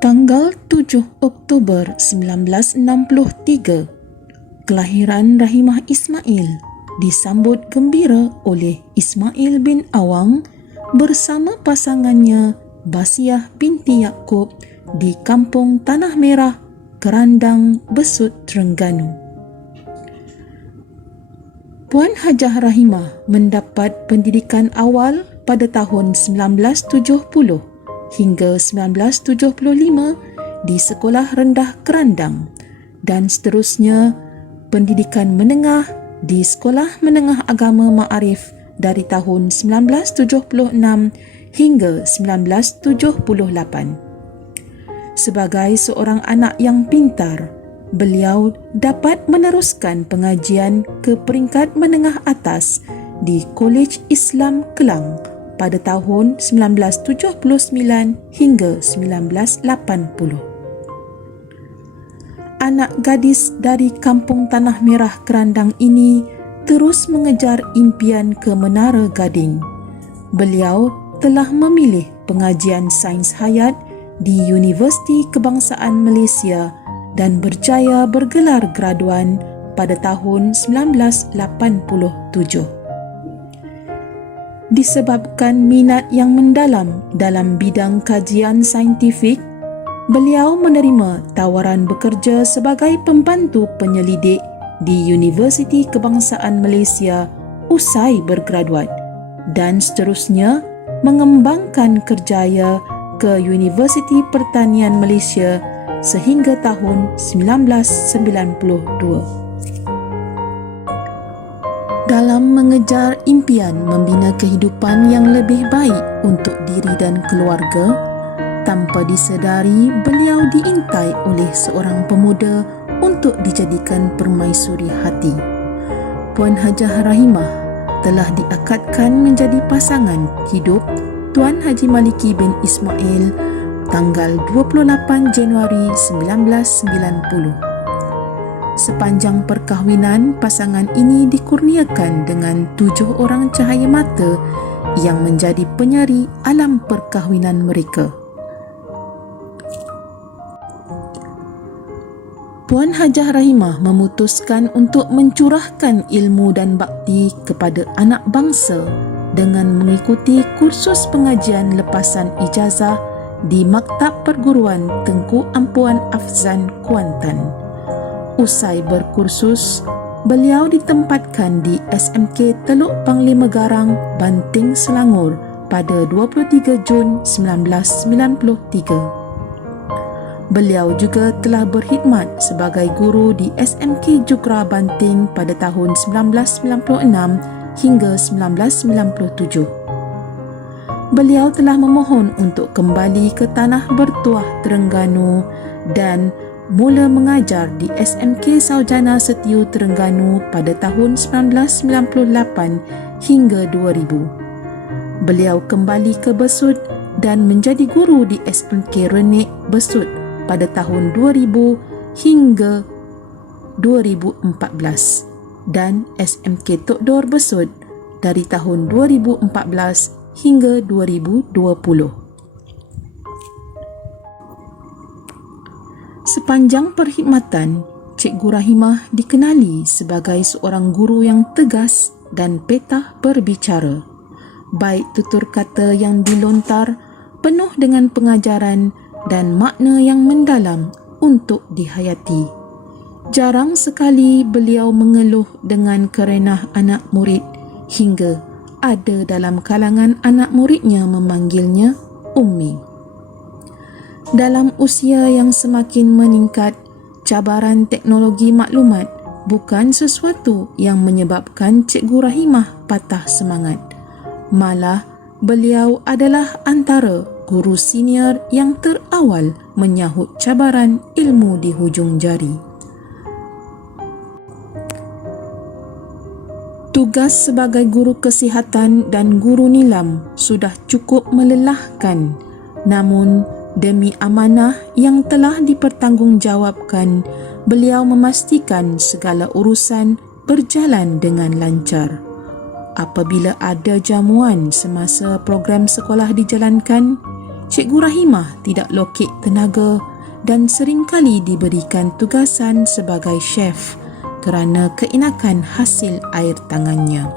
Tanggal 7 Oktober 1963, kelahiran Rahimah Ismail disambut gembira oleh Ismail bin Awang bersama pasangannya Basiah binti Yaakob di Kampung Tanah Merah, Kerandang, Besut, Terengganu. Puan Hajah Rahimah mendapat pendidikan awal pada tahun 1970 hingga 1975 di Sekolah Rendah Kerandang dan seterusnya pendidikan menengah di Sekolah Menengah Agama Ma'arif dari tahun 1976 hingga 1978. Sebagai seorang anak yang pintar, beliau dapat meneruskan pengajian ke peringkat menengah atas di Kolej Islam Kelang pada tahun 1979 hingga 1980. Anak gadis dari Kampung Tanah Merah Kerandang ini terus mengejar impian ke Menara Gading. Beliau telah memilih pengajian sains hayat di Universiti Kebangsaan Malaysia dan berjaya bergelar graduan pada tahun 1987. Disebabkan minat yang mendalam dalam bidang kajian saintifik, beliau menerima tawaran bekerja sebagai pembantu penyelidik di Universiti Kebangsaan Malaysia usai bergraduat dan seterusnya mengembangkan kerjaya ke Universiti Pertanian Malaysia sehingga tahun 1992. Dalam mengejar impian membina kehidupan yang lebih baik untuk diri dan keluarga, tanpa disedari beliau diintai oleh seorang pemuda untuk dijadikan permaisuri hati. Puan Hajah Rahimah telah diakadkan menjadi pasangan hidup Tuan Haji Maliki bin Ismail tanggal 28 Januari 1990. Sepanjang perkahwinan, pasangan ini dikurniakan dengan 7 orang cahaya mata yang menjadi penyari alam perkahwinan mereka. Puan Hajah Rahimah memutuskan untuk mencurahkan ilmu dan bakti kepada anak bangsa dengan mengikuti kursus pengajian lepasan ijazah di Maktab Perguruan Tengku Ampuan Afzan, Kuantan. Usai berkursus, beliau ditempatkan di SMK Teluk Panglima Garang, Banting, Selangor pada 23 Jun 1993. Beliau juga telah berkhidmat sebagai guru di SMK Jugra Banting pada tahun 1996 hingga 1997. Beliau telah memohon untuk kembali ke tanah bertuah Terengganu dan mula mengajar di SMK Saujana Setiu Terengganu pada tahun 1998 hingga 2000. Beliau kembali ke Besut dan menjadi guru di SMK Renik Besut pada tahun 2000 hingga 2014 dan SMK Tok Dor Besut dari tahun 2014 hingga 2020. Sepanjang perkhidmatan, Cikgu Rahimah dikenali sebagai seorang guru yang tegas dan petah berbicara. Baik tutur kata yang dilontar penuh dengan pengajaran dan makna yang mendalam untuk dihayati. Jarang sekali beliau mengeluh dengan kerenah anak murid hingga ada dalam kalangan anak muridnya memanggilnya Ummi. Dalam usia yang semakin meningkat, cabaran teknologi maklumat bukan sesuatu yang menyebabkan Cikgu Rahimah patah semangat. Malah, beliau adalah antara guru senior yang terawal menyahut cabaran ilmu di hujung jari. Tugas sebagai guru kesihatan dan guru nilam sudah cukup melelahkan, namun demi amanah yang telah dipertanggungjawabkan, beliau memastikan segala urusan berjalan dengan lancar. Apabila ada jamuan semasa program sekolah dijalankan, Cikgu Rahimah tidak lokek tenaga dan seringkali diberikan tugasan sebagai chef kerana keenakan hasil air tangannya.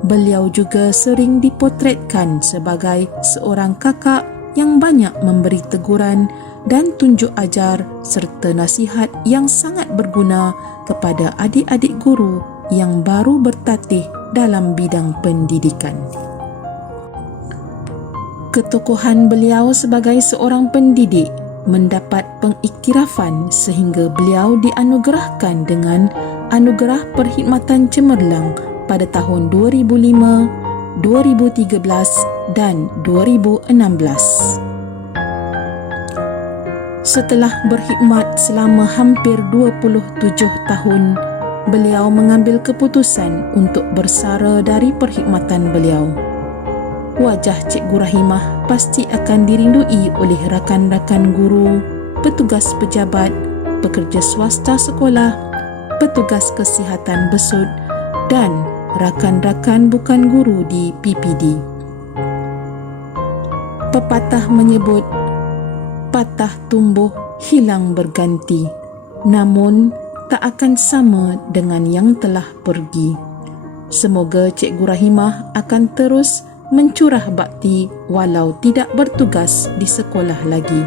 Beliau juga sering dipotretkan sebagai seorang kakak yang banyak memberi teguran dan tunjuk ajar serta nasihat yang sangat berguna kepada adik-adik guru yang baru bertatih dalam bidang pendidikan. Ketokohan beliau sebagai seorang pendidik mendapat pengiktirafan sehingga beliau dianugerahkan dengan Anugerah Perkhidmatan Cemerlang pada tahun 2005, 2013 dan 2016. Setelah berkhidmat selama hampir 27 tahun, beliau mengambil keputusan untuk bersara dari perkhidmatan beliau. Wajah Cikgu Rahimah pasti akan dirindui oleh rakan-rakan guru, petugas pejabat, pekerja swasta sekolah, petugas kesihatan besut dan rakan-rakan bukan guru di PPD. Pepatah menyebut, patah tumbuh hilang berganti, namun tak akan sama dengan yang telah pergi. Semoga Cikgu Rahimah akan terus mencurah bakti walau tidak bertugas di sekolah lagi.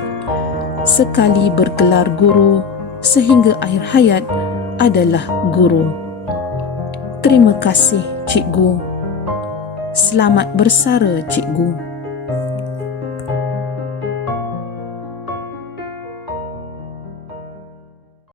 Sekali bergelar guru, sehingga akhir hayat adalah guru. Terima kasih, Cikgu. Selamat bersara, Cikgu.